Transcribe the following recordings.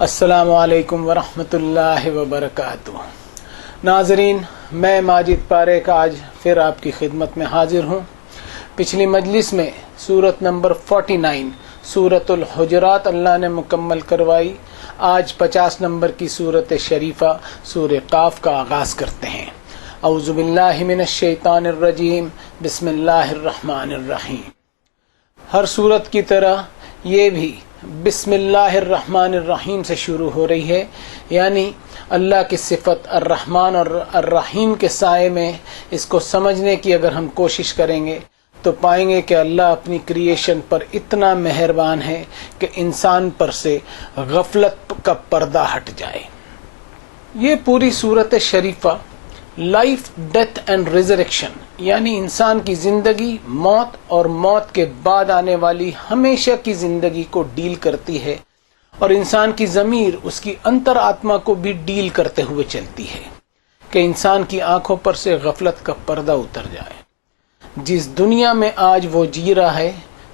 السلام علیکم ورحمۃ اللہ وبرکاتہ۔ ناظرین، میں ماجد پاریک آج پھر آپ کی خدمت میں حاضر ہوں۔ پچھلی مجلس میں سورت نمبر 49 سورت الحجرات اللہ نے مکمل کروائی۔ آج 50 نمبر کی سورت شریفہ سورہ قاف کا آغاز کرتے ہیں۔ اعوذ باللہ من الشیطان الرجیم، بسم اللہ الرحمن الرحیم۔ ہر سورت کی طرح یہ بھی بسم اللہ الرحمن الرحیم سے شروع ہو رہی ہے، یعنی اللہ کی صفت الرحمن اور الرحیم کے سائے میں اس کو سمجھنے کی اگر ہم کوشش کریں گے تو پائیں گے کہ اللہ اپنی کریشن پر اتنا مہربان ہے کہ انسان پر سے غفلت کا پردہ ہٹ جائے۔ یہ پوری سورت شریفہ لائف، ڈیتھ اینڈ ریزریکشن، یعنی انسان کی زندگی، موت اور موت کے بعد آنے والی ہمیشہ کی زندگی کو ڈیل کرتی ہے، اور انسان کی ضمیر، اس کی انتر آتما کو بھی ڈیل کرتے ہوئے چلتی ہے کہ انسان کی آنکھوں پر سے غفلت کا پردہ اتر جائے۔ جس دنیا میں آج وہ جی رہا ہے،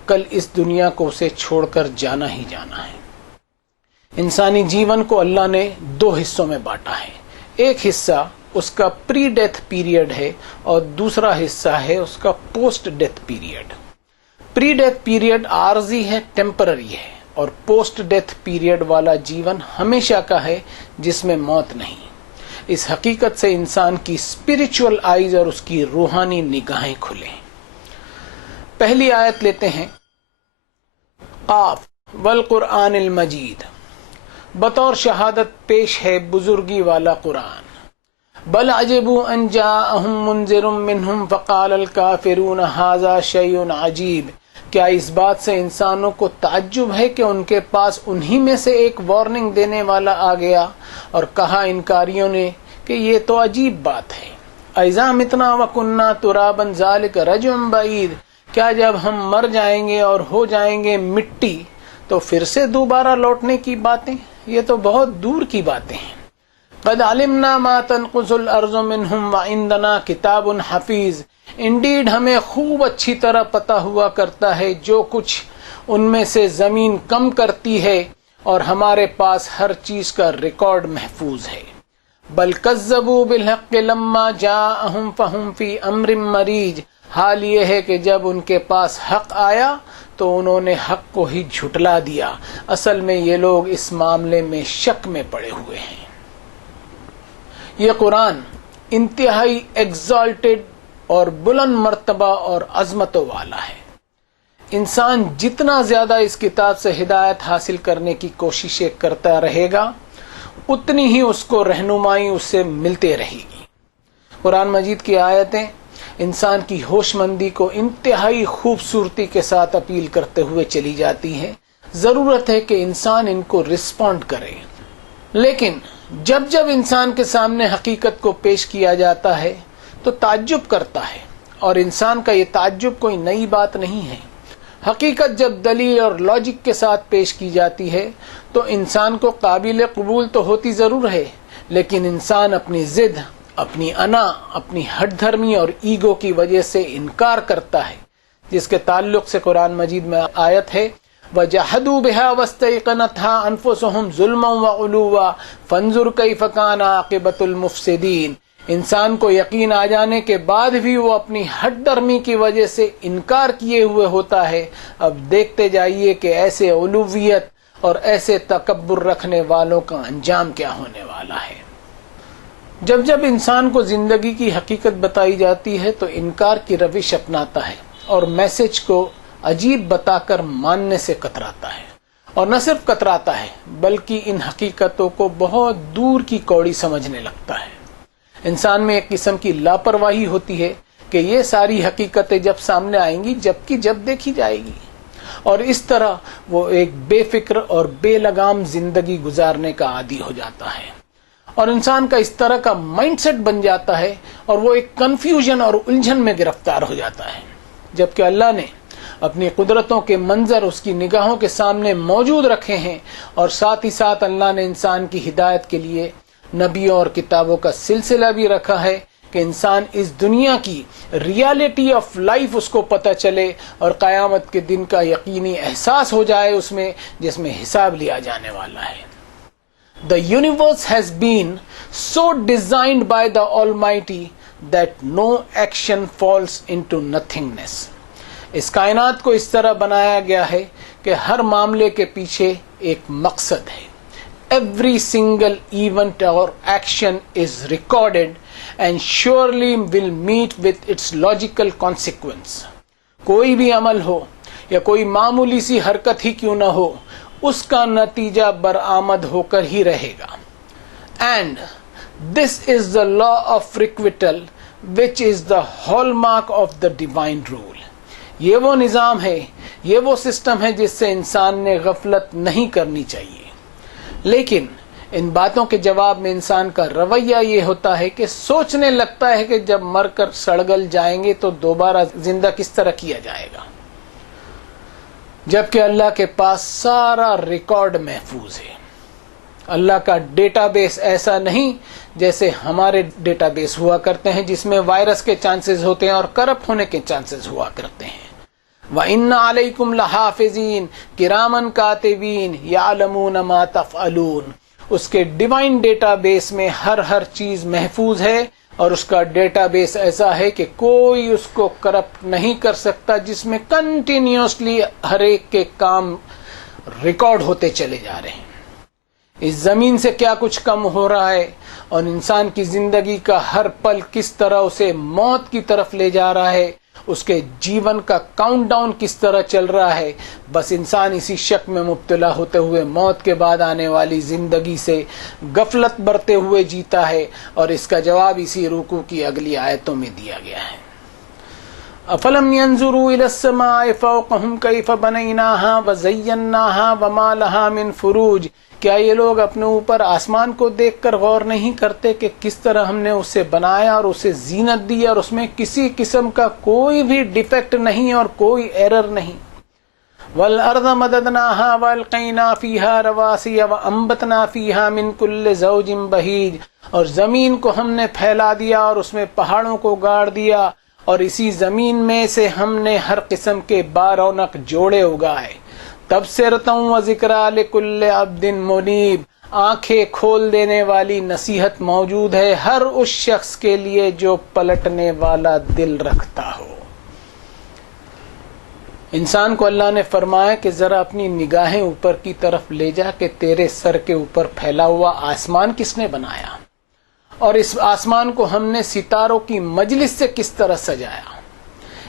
کل اس دنیا کو اسے چھوڑ کر جانا ہی جانا ہے۔ انسانی جیون کو اللہ نے 2 حصوں میں بانٹا ہے۔ ایک حصہ اس کا پری ڈیتھ پیریڈ ہے اور دوسرا حصہ ہے اس کا post death period. Pre death period عارضی ہے، ٹیمپرری ہے، اور پوسٹ ڈیتھ پیریڈ والا جیون ہمیشہ کا ہے جس میں موت نہیں۔ اس حقیقت سے انسان کی اسپرچول آئیز اور اس کی روحانی نگاہیں کھلیں۔ پہلی آیت لیتے ہیں، قاف والقرآن المجید، بطور شہادت پیش ہے بزرگی والا قرآن۔ بل عجبوا ان جاءهم منذر منهم فقال الكافرون هذا شيء عجیب۔ کیا اس بات سے انسانوں کو تعجب ہے کہ ان کے پاس انہی میں سے ایک وارننگ دینے والا آ گیا، اور کہا انکاریوں نے کہ یہ تو عجیب بات ہے۔ اذا متنا وکنا ترابا ذلک رجع بعید، کیا جب ہم مر جائیں گے اور ہو جائیں گے مٹی تو پھر سے دوبارہ لوٹنے کی باتیں؟ یہ تو بہت دور کی باتیں ہیں۔ قد علمنا ما تنقص الارض منهم وعندنا کتاب حفیظ، انڈیڈ ہمیں خوب اچھی طرح پتہ ہوا کرتا ہے جو کچھ ان میں سے زمین کم کرتی ہے، اور ہمارے پاس ہر چیز کا ریکارڈ محفوظ ہے۔ بل کذبوا بالحق لما جاءهم فهم فی امر مریج، حال یہ ہے کہ جب ان کے پاس حق آیا تو انہوں نے حق کو ہی جھٹلا دیا۔ اصل میں یہ لوگ اس معاملے میں شک میں پڑے ہوئے ہیں۔ یہ قرآن انتہائی ایگزالٹڈ اور بلند مرتبہ اور عظمتوں والا ہے۔ انسان جتنا زیادہ اس کتاب سے ہدایت حاصل کرنے کی کوششیں کرتا رہے گا، اتنی ہی اس کو رہنمائی اس سے ملتے رہے گی۔ قرآن مجید کی آیتیں انسان کی ہوش مندی کو انتہائی خوبصورتی کے ساتھ اپیل کرتے ہوئے چلی جاتی ہیں۔ ضرورت ہے کہ انسان ان کو رسپونڈ کرے، لیکن جب جب انسان کے سامنے حقیقت کو پیش کیا جاتا ہے تو تعجب کرتا ہے، اور انسان کا یہ تعجب کوئی نئی بات نہیں ہے۔ حقیقت جب دلیل اور لاجک کے ساتھ پیش کی جاتی ہے تو انسان کو قابل قبول تو ہوتی ضرور ہے، لیکن انسان اپنی ضد، اپنی انا، اپنی ہٹ دھرمی اور ایگو کی وجہ سے انکار کرتا ہے، جس کے تعلق سے قرآن مجید میں آیت ہے، وَجَحَدُوا بِهَا وَاسْتَيْقَنَتْهَا أَنفُسُهُمْ ظُلْمًا وَعُلُوًّا فَانظُرْ كَيْفَ كَانَ عَاقِبَةُ الْمُفْسِدِينَ۔ انسان کو یقین آ جانے کے بعد بھی وہ اپنی ہٹ درمی کی وجہ سے انکار کیے ہوئے ہوتا ہے۔ اب دیکھتے جائیے کہ ایسے علویت اور ایسے تکبر رکھنے والوں کا انجام کیا ہونے والا ہے۔ جب جب انسان کو زندگی کی حقیقت بتائی جاتی ہے تو انکار کی روش اپناتا ہے، اور میسج کو عجیب بتا کر ماننے سے کتراتا ہے، اور نہ صرف کتراتا ہے بلکہ ان حقیقتوں کو بہت دور کی کوڑی سمجھنے لگتا ہے۔ انسان میں ایک قسم کی لاپرواہی ہوتی ہے کہ یہ ساری حقیقتیں جب سامنے آئیں گی جب دیکھی جائے گی، اور اس طرح وہ ایک بے فکر اور بے لگام زندگی گزارنے کا عادی ہو جاتا ہے، اور انسان کا اس طرح کا مائنڈ سیٹ بن جاتا ہے، اور وہ ایک کنفیوژن اور الجھن میں گرفتار ہو جاتا ہے۔ جبکہ اللہ نے اپنی قدرتوں کے منظر اس کی نگاہوں کے سامنے موجود رکھے ہیں، اور ساتھ ہی ساتھ اللہ نے انسان کی ہدایت کے لیے نبیوں اور کتابوں کا سلسلہ بھی رکھا ہے کہ انسان اس دنیا کی ریالٹی آف لائف اس کو پتہ چلے، اور قیامت کے دن کا یقینی احساس ہو جائے اس میں، جس میں حساب لیا جانے والا ہے۔ The universe has been so designed by the Almighty that no action falls into nothingness. اس کائنات کو اس طرح بنایا گیا ہے کہ ہر معاملے کے پیچھے ایک مقصد ہے. Every single event or action is recorded and surely will meet with its logical consequence. کوئی بھی عمل ہو یا کوئی معمولی سی حرکت ہی کیوں نہ ہو، اس کا نتیجہ برآمد ہو کر ہی رہے گا. And this is the law of requital which is the hallmark of the divine rule. یہ وہ نظام ہے، یہ وہ سسٹم ہے جس سے انسان نے غفلت نہیں کرنی چاہیے. لیکن ان باتوں کے جواب میں انسان کا رویہ یہ ہوتا ہے کہ سوچنے لگتا ہے کہ جب مر کر سڑگل جائیں گے تو دوبارہ زندہ کس طرح کیا جائے گا، جبکہ اللہ کے پاس سارا ریکارڈ محفوظ ہے. اللہ کا ڈیٹا بیس ایسا نہیں جیسے ہمارے ڈیٹا بیس ہوا کرتے ہیں جس میں وائرس کے چانسز ہوتے ہیں اور کرپٹ ہونے کے چانسز ہوا کرتے ہیں. وَإِنَّ عَلَيْكُمْ لَحَافِظِينَ كِرَامًا كَاتِبِينَ يَعْلَمُونَ مَا تَفْعَلُونَ. اس کے ڈیوائن ڈیٹا بیس میں ہر چیز محفوظ ہے، اور اس کا ڈیٹا بیس ایسا ہے کہ کوئی اس کو کرپٹ نہیں کر سکتا، جس میں کنٹینیوسلی ہر ایک کے کام ریکارڈ ہوتے چلے جا رہے ہیں. اس زمین سے کیا کچھ کم ہو رہا ہے اور انسان کی زندگی کا ہر پل کس طرح اسے موت کی طرف لے جا رہا ہے، اس کے جیون کا کاؤنٹ ڈاؤن کس طرح چل رہا ہے، بس انسان اسی شک میں مبتلا ہوتے ہوئے موت کے بعد آنے والی زندگی سے غفلت برتے ہوئے جیتا ہے. اور اس کا جواب اسی رکوع کی اگلی آیتوں میں دیا گیا ہے. افلم ينظروا الى السماء فوقهم كيف بنيناها وزيناها وما لها من فروج. کیا یہ لوگ اپنے اوپر آسمان کو دیکھ کر غور نہیں کرتے کہ کس طرح ہم نے اسے بنایا اور اسے زینت دی اور اس میں کسی قسم کا کوئی بھی ڈیفیکٹ نہیں اور کوئی ایرر نہیں. والارض مددناها والقینا فیها رواسي وانبتنا فیها من كل زوج بهیج. اور زمین کو ہم نے پھیلا دیا اور اس میں پہاڑوں کو گاڑ دیا، اور اسی زمین میں سے ہم نے ہر قسم کے بارونق جوڑے اگائے. تبصرۃ و ذکریٰ لکل عبد منیب. آنکھیں کھول دینے والی نصیحت موجود ہے ہر اس شخص کے لیے جو پلٹنے والا دل رکھتا ہو. انسان کو اللہ نے فرمایا کہ ذرا اپنی نگاہیں اوپر کی طرف لے جا کہ تیرے سر کے اوپر پھیلا ہوا آسمان کس نے بنایا، اور اس آسمان کو ہم نے ستاروں کی مجلس سے کس طرح سجایا.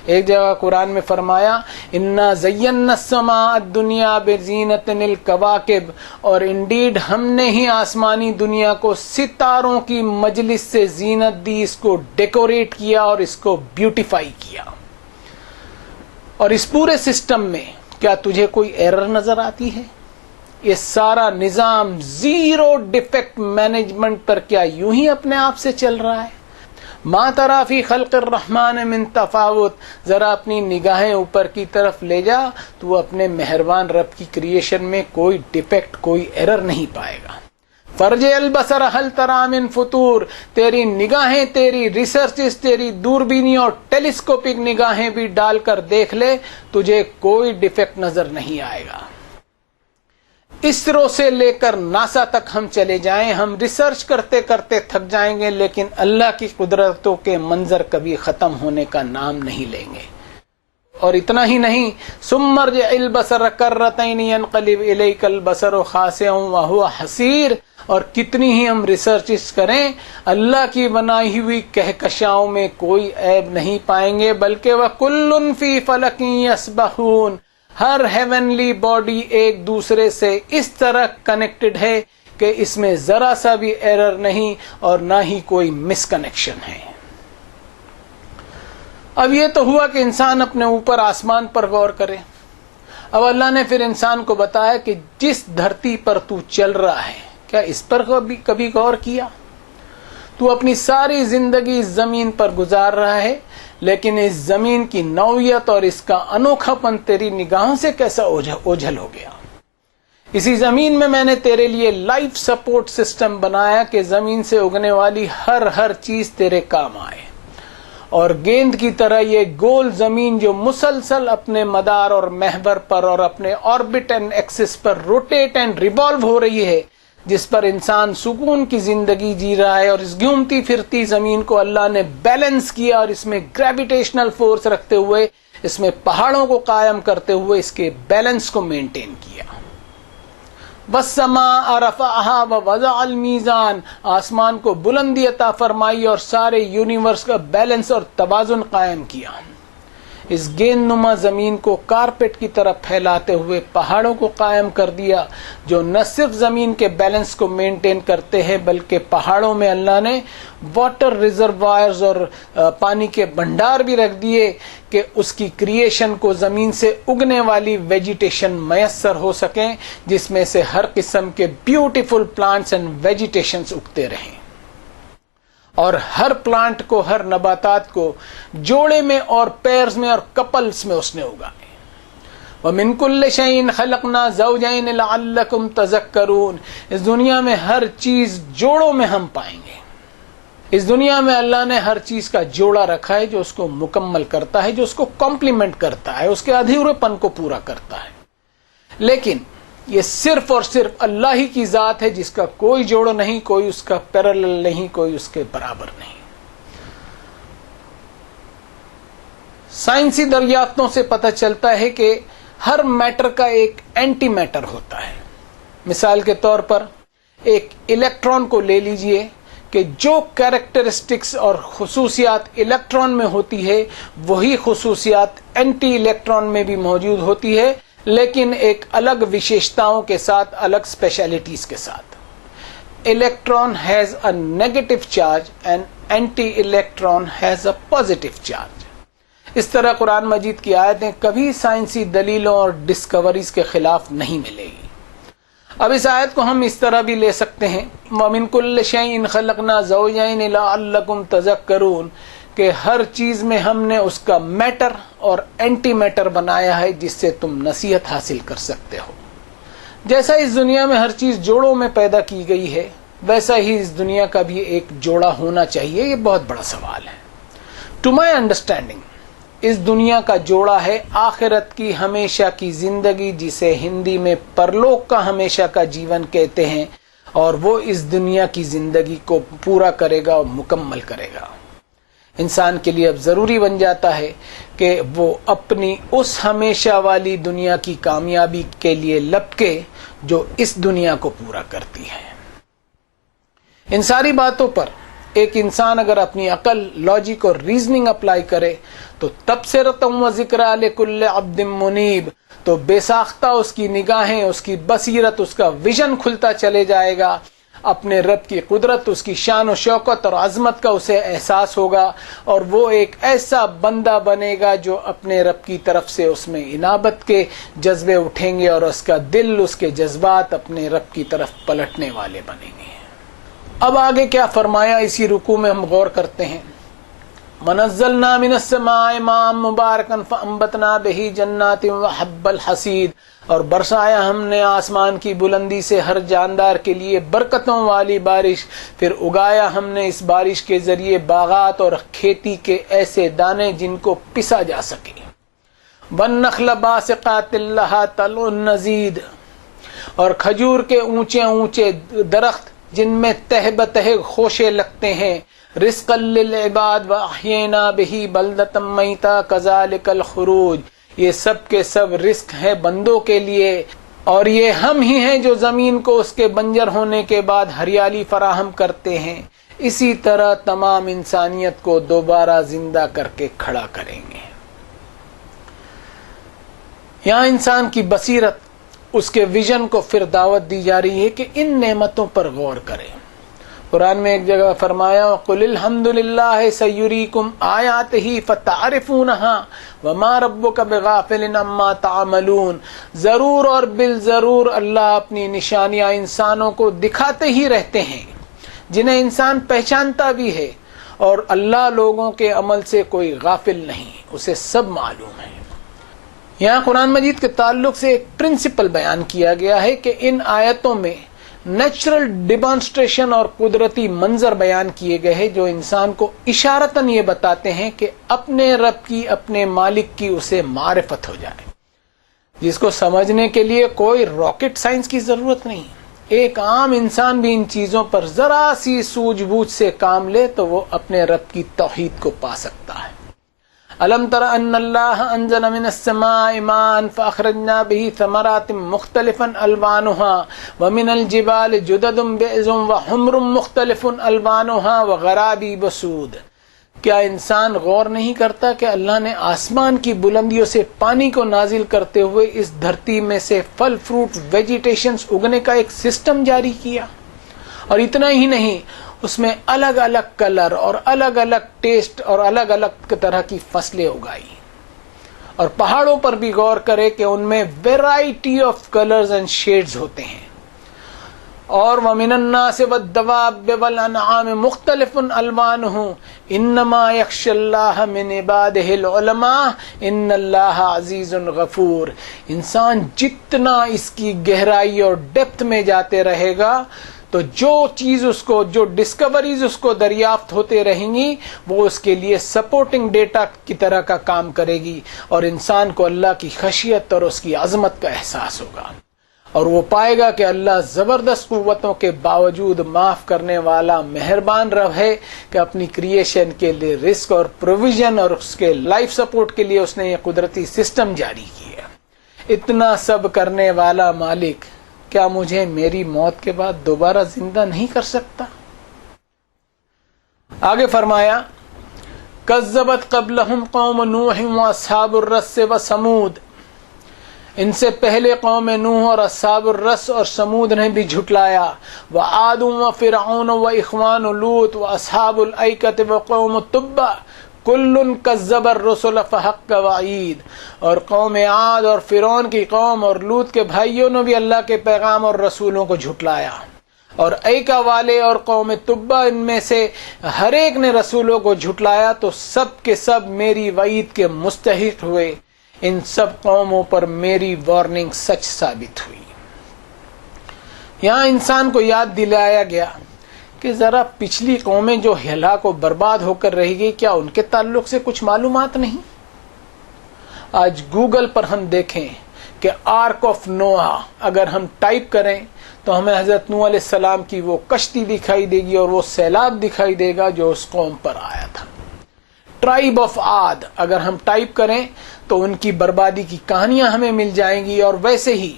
ایک جگہ قرآن میں فرمایا انا زینا السماء الدنیا بزینۃ الکواکب. اور انڈیڈ ہم نے ہی آسمانی دنیا کو ستاروں کی مجلس سے زینت دی، اس کو ڈیکوریٹ کیا اور اس کو بیوٹیفائی کیا. اور اس پورے سسٹم میں کیا تجھے کوئی ایرر نظر آتی ہے؟ یہ سارا نظام زیرو ڈیفیکٹ مینجمنٹ پر کیا یوں ہی اپنے آپ سے چل رہا ہے؟ ما تری فی خلق الرحمن من تفاوت. ذرا اپنی نگاہیں اوپر کی طرف لے جا، تو اپنے مہربان رب کی کریشن میں کوئی ڈیفیکٹ، کوئی ایرر نہیں پائے گا. فرج البصر هل تری من فطور. تیری نگاہیں، تیری ریسرچز، تیری دوربینی اور ٹیلیسکوپک نگاہیں بھی ڈال کر دیکھ لے، تجھے کوئی ڈیفیکٹ نظر نہیں آئے گا. اسرو سے لے کر ناسا تک ہم چلے جائیں، ہم ریسرچ کرتے کرتے تھک جائیں گے، لیکن اللہ کی قدرتوں کے منظر کبھی ختم ہونے کا نام نہیں لیں گے. اور اتنا ہی نہیں، ثم ارجع البصر کرتین ينقلب الیک البصر خاسئا وهو حسیر. اور کتنی ہی ہم ریسرچز کریں، اللہ کی بنائی ہوئی کہکشاؤں میں کوئی عیب نہیں پائیں گے، بلکہ وَكُلٌّ فِي فَلَكٍ يَسْبَحُونَ. ہر ہیونلی باڈی ایک دوسرے سے اس طرح کنیکٹڈ ہے کہ اس میں ذرا سا بھی ایرر نہیں اور نہ ہی کوئی مس کنیکشن ہے. اب یہ تو ہوا کہ انسان اپنے اوپر آسمان پر غور کرے. اب اللہ نے پھر انسان کو بتایا کہ جس دھرتی پر تو چل رہا ہے، کیا اس پر کبھی غور کیا؟ تو اپنی ساری زندگی اس زمین پر گزار رہا ہے، لیکن اس زمین کی نوعیت اور اس کا انوکھا پن تیری نگاہوں سے کیسا اوجھل ہو گیا. اسی زمین میں میں نے تیرے لیے لائف سپورٹ سسٹم بنایا کہ زمین سے اگنے والی ہر چیز تیرے کام آئے. اور گیند کی طرح یہ گول زمین جو مسلسل اپنے مدار اور محور پر اور اپنے آربٹ اینڈ ایکسس پر روٹیٹ اینڈ ریوالو ہو رہی ہے، جس پر انسان سکون کی زندگی جی رہا ہے، اور اس گھومتی پھرتی زمین کو اللہ نے بیلنس کیا، اور اس میں گریویٹیشنل فورس رکھتے ہوئے، اس میں پہاڑوں کو قائم کرتے ہوئے اس کے بیلنس کو مینٹین کیا۔ وَالسَّمَاءَ رَفَعَهَا وَوَضَعَ الْمِيزَانَ، آسمان کو بلندی عطا فرمائی اور سارے یونیورس کا بیلنس اور توازن قائم کیا۔ اس گیند نما زمین کو کارپیٹ کی طرح پھیلاتے ہوئے پہاڑوں کو قائم کر دیا، جو نہ صرف زمین کے بیلنس کو مینٹین کرتے ہیں بلکہ پہاڑوں میں اللہ نے واٹر ریزروائرز اور پانی کے بھنڈار بھی رکھ دیے کہ اس کی کریشن کو زمین سے اگنے والی ویجیٹیشن میسر ہو سکیں، جس میں سے ہر قسم کے بیوٹیفل پلانٹس اینڈ ویجیٹیشنز اگتے رہیں، اور ہر پلانٹ کو، ہر نباتات کو جوڑے میں اور پیئرز میں اور کپلز میں اس نے اگائے۔ وَمِن كُلِّ شَيْءٍ خَلَقْنَا زَوْجَيْنِ لَعَلَّكُمْ تَذَكَّرُونَ، اس دنیا میں ہر چیز جوڑوں میں ہم پائیں گے۔ اس دنیا میں اللہ نے ہر چیز کا جوڑا رکھا ہے جو اس کو مکمل کرتا ہے، جو اس کو کمپلیمنٹ کرتا ہے، اس کے ادھورے پن کو پورا کرتا ہے، لیکن یہ صرف اور صرف اللہ ہی کی ذات ہے جس کا کوئی جوڑا نہیں، کوئی اس کا پیرالل نہیں، کوئی اس کے برابر نہیں۔ سائنسی دریافتوں سے پتہ چلتا ہے کہ ہر میٹر کا ایک اینٹی میٹر ہوتا ہے۔ مثال کے طور پر ایک الیکٹران کو لے لیجئے کہ جو کیریکٹرسٹکس اور خصوصیات الیکٹران میں ہوتی ہے وہی خصوصیات اینٹی الیکٹران میں بھی موجود ہوتی ہے، لیکن ایک الگ وشیشتاؤں کے ساتھ، الگ اسپیشلٹیز کے ساتھ۔ Electron has a negative charge and anti electron has a positive charge. اس طرح قرآن مجید کی آیتیں کبھی سائنسی دلیلوں اور ڈسکوریز کے خلاف نہیں ملے گی۔ اب اس آیت کو ہم اس طرح بھی لے سکتے ہیں، وَمِن كُلِّ شَيْءٍ خَلَقْنَا زَوْجَيْنِ لَعَلَّكُمْ تَذَكَّرُونَ، کہ ہر چیز میں ہم نے اس کا میٹر اور اینٹی میٹر بنایا ہے جس سے تم نصیحت حاصل کر سکتے ہو۔ جیسا اس دنیا میں ہر چیز جوڑوں میں پیدا کی گئی ہے، ویسا ہی اس دنیا کا بھی ایک جوڑا ہونا چاہیے۔ یہ بہت بڑا سوال ہے۔ ٹو مائی انڈرسٹینڈنگ اس دنیا کا جوڑا ہے آخرت کی ہمیشہ کی زندگی، جسے ہندی میں پرلوک کا ہمیشہ کا جیون کہتے ہیں، اور وہ اس دنیا کی زندگی کو پورا کرے گا اور مکمل کرے گا۔ انسان کے لیے اب ضروری بن جاتا ہے کہ وہ اپنی اس ہمیشہ والی دنیا کی کامیابی کے لیے لپکے جو اس دنیا کو پورا کرتی ہے۔ ان ساری باتوں پر ایک انسان اگر اپنی عقل، لاجک اور ریزننگ اپلائی کرے تو تبصرۃ و ذکریٰ لکل عبد منیب، تو بے ساختہ اس کی نگاہیں، اس کی بصیرت، اس کا ویژن کھلتا چلے جائے گا، اپنے رب کی قدرت، اس کی شان و شوکت اور عظمت کا اسے احساس ہوگا، اور وہ ایک ایسا بندہ بنے گا جو اپنے رب کی طرف سے اس میں انابت کے جذبے اٹھیں گے، اور اس کا دل، اس کے جذبات اپنے رب کی طرف پلٹنے والے بنیں گے۔ اب آگے کیا فرمایا اسی رکوع میں ہم غور کرتے ہیں۔ وَنَزَّلْنَا مِنَ السَّمَاءِ مَاءً مُبَارَكًا فَأَنبَتْنَا بِهِ جَنَّاتٍ وَحَبَّ الْحَصِيدِ، اور برسایا ہم نے آسمان کی بلندی سے ہر جاندار کے لیے برکتوں والی بارش، پھر اگایا ہم نے اس بارش کے ذریعے باغات اور کھیتی کے ایسے دانے جن کو پسا جا سکے۔ وَالنَّخْلَ بَاسِقَاتٍ لَهَا طَلْعٌ نَضِيدٌ، اور کھجور کے اونچے اونچے درخت جن میں تہ بتہ خوشے لگتے ہیں۔ رزقا للعباد واحیینا بہ بلدۃ میتا کذالک الخروج، یہ سب کے سب رزق ہے بندوں کے لیے، اور یہ ہم ہی ہیں جو زمین کو اس کے بنجر ہونے کے بعد ہریالی فراہم کرتے ہیں، اسی طرح تمام انسانیت کو دوبارہ زندہ کر کے کھڑا کریں گے۔ یہاں انسان کی بصیرت، اس کے ویژن کو پھر دعوت دی جا رہی ہے کہ ان نعمتوں پر غور کریں۔ قرآن میں ایک جگہ فرمایا قُلِ الْحَمْدُ لِلَّهِ سَيُرِيكُمْ آيَاتِهِ فَتَعْرِفُونَهَا وَمَا رَبُّكَ بِغَافِلٍ عَمَّا تَعْمَلُونَ، ضرور اور بالضرور اللہ اپنی نشانیاں انسانوں کو دکھاتے ہی رہتے ہیں جنہیں انسان پہچانتا بھی ہے، اور اللہ لوگوں کے عمل سے کوئی غافل نہیں، اسے سب معلوم ہے۔ یہاں قرآن مجید کے تعلق سے ایک پرنسپل بیان کیا گیا ہے کہ ان آیتوں میں نیچرل ڈیمانسٹریشن اور قدرتی منظر بیان کیے گئے ہیں جو انسان کو اشارتاً یہ بتاتے ہیں کہ اپنے رب کی، اپنے مالک کی اسے معرفت ہو جائے، جس کو سمجھنے کے لیے کوئی راکٹ سائنس کی ضرورت نہیں۔ ایک عام انسان بھی ان چیزوں پر ذرا سی سوجھ بوجھ سے کام لے تو وہ اپنے رب کی توحید کو پا سکتا ہے۔ الم تر ان اللہ انزل من السماء ماء فاخرجنا به ثمرات مختلفا الوانها ومن الجبال جدد بئز وحمر مختلف الوانها وغرابيب سود۔ کیا انسان غور نہیں کرتا کہ اللہ نے آسمان کی بلندیوں سے پانی کو نازل کرتے ہوئے اس دھرتی میں سے پھل فروٹ ویجیٹیشنز اگنے کا ایک سسٹم جاری کیا؟ اور اتنا ہی نہیں، اس میں الگ الگ کلر اور الگ الگ ٹیسٹ اور الگ الگ طرح کی فصلیں اگائی۔ اور پہاڑوں پر بھی غور کرے کہ ان میں variety of colours and sheds ہوتے ہیں۔ اور وَمِنَ النَّاسِ وَالدَّوَابِّ وَالْأَنْعَامِ مُخْتَلِفٌ أَلْوَانُهُ إِنَّمَا يَخْشَى اللَّهَ مِنْ عِبَادِهِ الْعُلَمَاءُ إِنَّ اللَّهَ عَزِيزٌ غَفُورٌ۔ انسان جتنا اس کی گہرائی اور ڈیپتھ میں جاتے رہے گا تو جو چیز اس کو، جو ڈسکوریز اس کو دریافت ہوتے رہیں گی، وہ اس کے لیے سپورٹنگ ڈیٹا کی طرح کا کام کرے گی، اور انسان کو اللہ کی خشیت اور اس کی عظمت کا احساس ہوگا، اور وہ پائے گا کہ اللہ زبردست قوتوں کے باوجود معاف کرنے والا مہربان رب ہے کہ اپنی کریشن کے لیے رزق اور پروویژن اور اس کے لائف سپورٹ کے لیے اس نے یہ قدرتی سسٹم جاری کیا۔ اتنا سب کرنے والا مالک کیا مجھے میری موت کے بعد دوبارہ زندہ نہیں کر سکتا؟ آگے فرمایا کذبت قبلہم قوم نوح واصحاب الرس وثمود۔ ان سے پہلے قوم نوح اور اصحاب الرس اور سمود نے بھی جھٹلایا۔ وعاد وفرعون واخوان لوط واصحاب الایکۃ وقوم تبع کل کذب الرسل فحق وعید۔ اور قوم عاد اور فرعون کی قوم اور لوط کے بھائیوں نے بھی اللہ کے پیغام اور رسولوں کو جھٹلایا، اور ایکا والے اور قوم تبع ان میں سے ہر ایک نے رسولوں کو جھٹلایا، تو سب کے سب میری وعید کے مستحق ہوئے۔ ان سب قوموں پر میری وارننگ سچ ثابت ہوئی۔ یہاں انسان کو یاد دلایا گیا کہ ذرا پچھلی قومیں جو ہلاک و برباد ہو کر رہ گئی، کیا ان کے تعلق سے کچھ معلومات نہیں؟ آج گوگل پر ہم دیکھیں کہ آرک آف نوح اگر ہم ٹائپ کریں تو ہمیں حضرت نوح علیہ السلام کی وہ کشتی دکھائی دے گی اور وہ سیلاب دکھائی دے گا جو اس قوم پر آیا تھا۔ ٹرائب آف عاد اگر ہم ٹائپ کریں تو ان کی بربادی کی کہانیاں ہمیں مل جائیں گی، اور ویسے ہی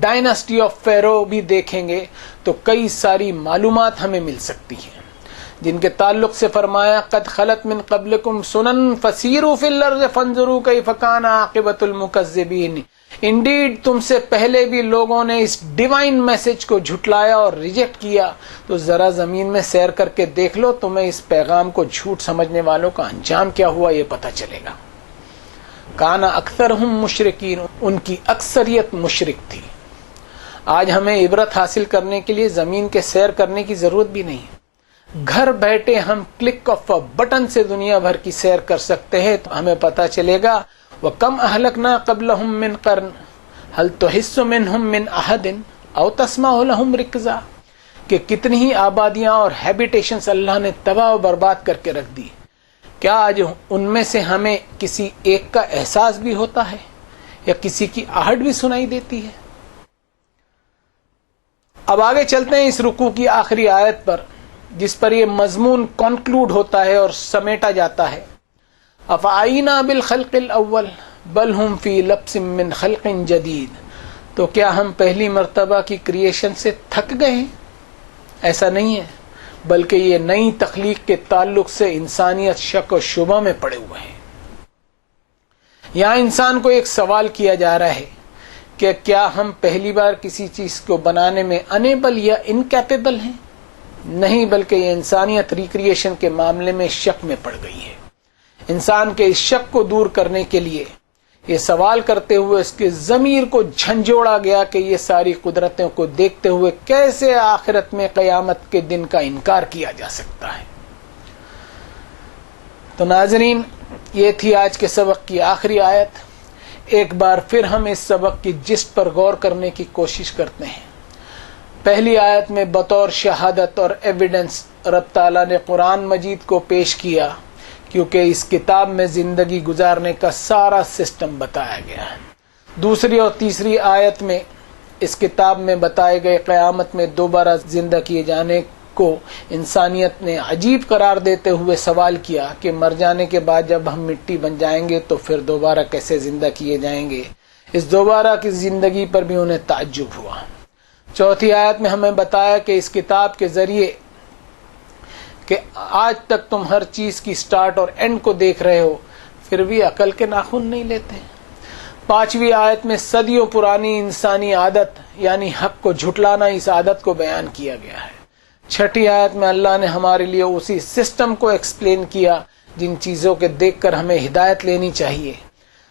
ڈائناسٹی آف فیرو بھی دیکھیں گے تو کئی ساری معلومات ہمیں مل سکتی ہیں جن کے تعلق سے فرمایا قد خلت من قبلکم سنن فسیروا فی الارض فانظروا کیف کان عاقبۃ المکذبین۔ انڈیڈ تم سے پہلے بھی لوگوں نے اس ڈیوائن میسج کو جھٹلایا اور ریجیکٹ کیا، تو ذرا زمین میں سیر کر کے دیکھ لو، تمہیں اس پیغام کو جھوٹ سمجھنے والوں کا انجام کیا ہوا یہ پتہ چلے گا۔ کانا اکثرہم مشرکین، ان کی اکثریت مشرک تھی۔ آج ہمیں عبرت حاصل کرنے کے لیے زمین کے سیر کرنے کی ضرورت بھی نہیں، گھر بیٹھے ہم کلک آف بٹن سے دنیا بھر کی سیر کر سکتے ہیں، تو ہمیں پتہ چلے گا وَكَمْ أَهْلَكْنَا قَبْلَهُمْ مِنْ قَرْنٍ هَلْ تُحِسُّ مِنْهُمْ مِنْ أَحَدٍ أَوْ تَسْمَعُ لَهُمْ رِكْزًا، کہ کتنی ہی آبادیاں اور ہیبیٹیشنز اللہ نے تباہ و برباد کر کے رکھ دی، کیا آج ان میں سے ہمیں کسی ایک کا احساس بھی ہوتا ہے یا کسی کی آہٹ بھی سنائی دیتی ہے؟ اب آگے چلتے ہیں اس رکوع کی آخری آیت پر، جس پر یہ مضمون کنکلوڈ ہوتا ہے اور سمیٹا جاتا ہے۔ افعینا بالخلق الاول بل ہم فی لبس من خلق جدید، تو کیا ہم پہلی مرتبہ کی کریشن سے تھک گئے ہیں؟ ایسا نہیں ہے، بلکہ یہ نئی تخلیق کے تعلق سے انسانیت شک و شبہ میں پڑے ہوئے ہیں۔ یہاں انسان کو ایک سوال کیا جا رہا ہے کہ کیا ہم پہلی بار کسی چیز کو بنانے میں انیبل یا انکیپیبل ہیں؟ نہیں، بلکہ یہ انسانیت ریکریشن کے معاملے میں شک میں پڑ گئی ہے۔ انسان کے اس شک کو دور کرنے کے لیے یہ سوال کرتے ہوئے اس کے ضمیر کو جھنجھوڑا گیا کہ یہ ساری قدرتوں کو دیکھتے ہوئے کیسے آخرت میں قیامت کے دن کا انکار کیا جا سکتا ہے۔ تو ناظرین، یہ تھی آج کے سبق کی آخری آیت۔ ایک بار پھر ہم اس سبق کی جسٹ پر غور کرنے کی کوشش کرتے ہیں۔ پہلی آیت میں بطور شہادت اور ایویڈنس رب تعالیٰ نے قرآن مجید کو پیش کیا، کیونکہ اس کتاب میں زندگی گزارنے کا سارا سسٹم بتایا گیا ہے۔ دوسری اور تیسری آیت میں اس کتاب میں بتائے گئے قیامت میں دوبارہ زندہ کیے جانے کو انسانیت نے عجیب قرار دیتے ہوئے سوال کیا کہ مر جانے کے بعد جب ہم مٹی بن جائیں گے تو پھر دوبارہ کیسے زندہ کیے جائیں گے. اس دوبارہ کی زندگی پر بھی انہیں تعجب ہوا. چوتھی آیت میں ہمیں بتایا کہ اس کتاب کے ذریعے کہ آج تک تم ہر چیز کی سٹارٹ اور اینڈ کو دیکھ رہے ہو پھر بھی عقل کے ناخن نہیں لیتے. پانچویں آیت میں صدیوں پرانی انسانی عادت یعنی حق کو جھٹلانا، اس عادت کو بیان کیا گیا ہے. چھٹی آیت میں اللہ نے ہمارے لیے اسی سسٹم کو ایکسپلین کیا جن چیزوں کے دیکھ کر ہمیں ہدایت لینی چاہیے.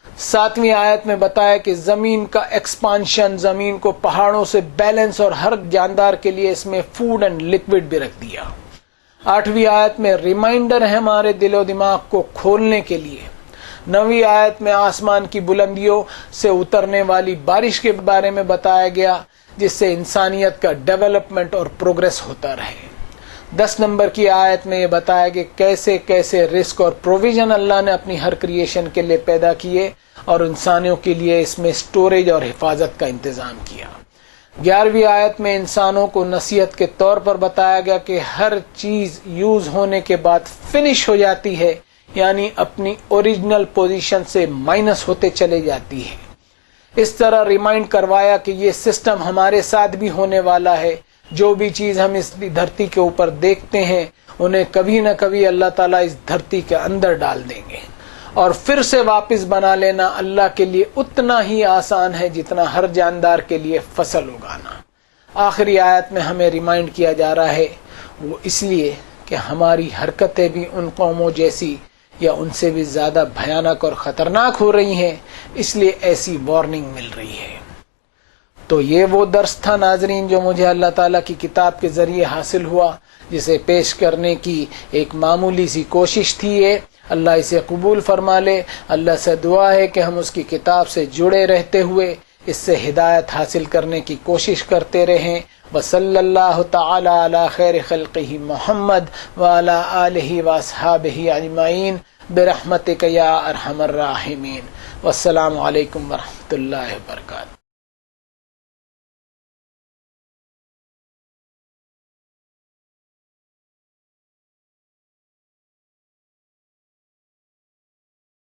ساتویں آیت میں بتایا کہ زمین کا ایکسپانشن، زمین کو پہاڑوں سے بیلنس اور ہر جاندار کے لیے اس میں فوڈ اینڈ لکوڈ بھی رکھ دیا. آٹھویں آیت میں ریمائنڈر ہے ہمارے دل و دماغ کو کھولنے کے لیے. نویں آیت میں آسمان کی بلندیوں سے اترنے والی بارش کے بارے میں بتایا گیا جس سے انسانیت کا ڈیولپمنٹ اور پروگریس ہوتا رہے. 10 نمبر کی آیت میں یہ بتایا کہ کیسے کیسے رزق اور پروویژن اللہ نے اپنی ہر کریشن کے لیے پیدا کیے اور انسانوں کے لیے اس میں سٹوریج اور حفاظت کا انتظام کیا. 11ویں آیت میں انسانوں کو نصیحت کے طور پر بتایا گیا کہ ہر چیز یوز ہونے کے بعد فنش ہو جاتی ہے، یعنی اپنی اوریجنل پوزیشن سے مائنس ہوتے چلے جاتی ہے. اس طرح ریمائنڈ کروایا کہ یہ سسٹم ہمارے ساتھ بھی ہونے والا ہے. جو بھی چیز ہم اس دھرتی کے اوپر دیکھتے ہیں انہیں کبھی نہ کبھی اللہ تعالیٰ اس دھرتی کے اندر ڈال دیں گے اور پھر سے واپس بنا لینا اللہ کے لیے اتنا ہی آسان ہے جتنا ہر جاندار کے لیے فصل اگانا. آخری آیت میں ہمیں ریمائنڈ کیا جا رہا ہے وہ اس لیے کہ ہماری حرکتیں بھی ان قوموں جیسی یا ان سے بھی زیادہ بھیانک اور خطرناک ہو رہی ہیں، اس لیے ایسی وارننگ مل رہی ہے. تو یہ وہ درس تھا ناظرین جو مجھے اللہ تعالیٰ کی کتاب کے ذریعے حاصل ہوا، جسے پیش کرنے کی ایک معمولی سی کوشش تھی. یہ اللہ اسے قبول فرما لے. اللہ سے دعا ہے کہ ہم اس کی کتاب سے جڑے رہتے ہوئے اس سے ہدایت حاصل کرنے کی کوشش کرتے رہیں. وصلی اللہ تعالی علی خیر خلقہ محمد وعلی آلہ واصحابہ اجمعین برحمتک یا ارحم الراحمین. والسلام علیکم ورحمۃ اللہ وبرکاتہ.